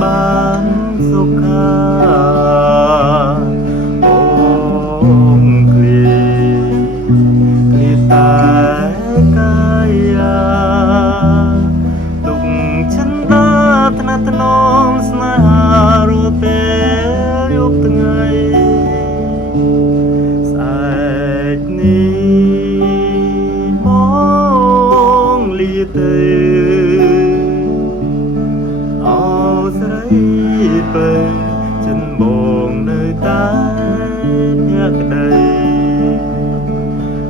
បានសុខាបងគ្លីតែកាយាទុកចិនដាថ្នាក់ថ្នមស្នេហារត់ពេលយប់ថ្ងៃស្អែកនេះបងលាទៅស្រីពេចិនបងនៅតែអ្នកក្តី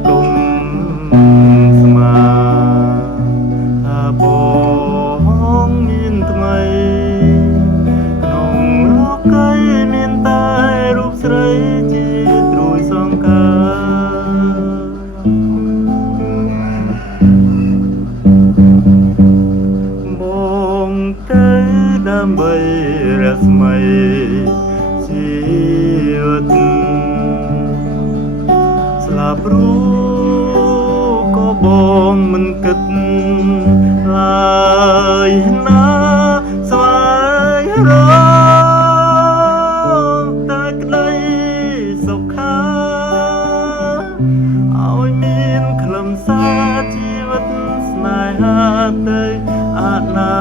គុំស្មាថាបងមានថ្មីក្នុងលោកីមានតែរូបស្រីជាត្រួយសងការបងទៅដើម្បីរស្មីជីវិតស្លាប់รู้ក៏បងមិនគិតឡើយណាស្វែងរកតែក្តីសុខាឲ្យមានខ្លឹមសារជីវិតស្នេហាទៅអនា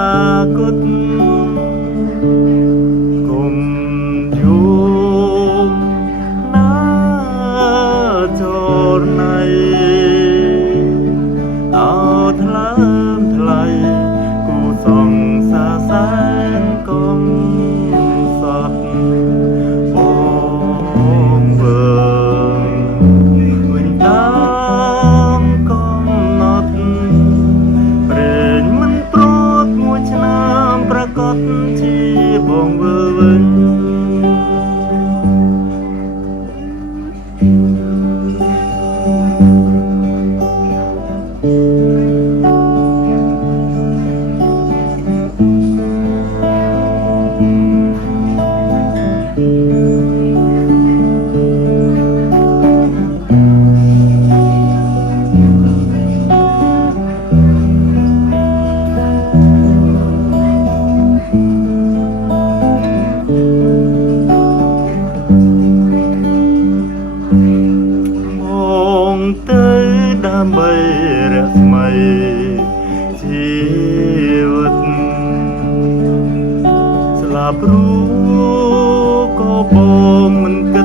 គតគុំយំណាចរណៃអោថ្លើមថ្លៃគូសង្សារសែនកំសត់បងវើវិញតាមកំណត់ព្រេងមិនព្រួតមួយឆ្នាំប្រកបជាបងវើវិញទៅដើម្បីរស្មីជីវិតស្លាប់รู้ក៏បងមិនគិត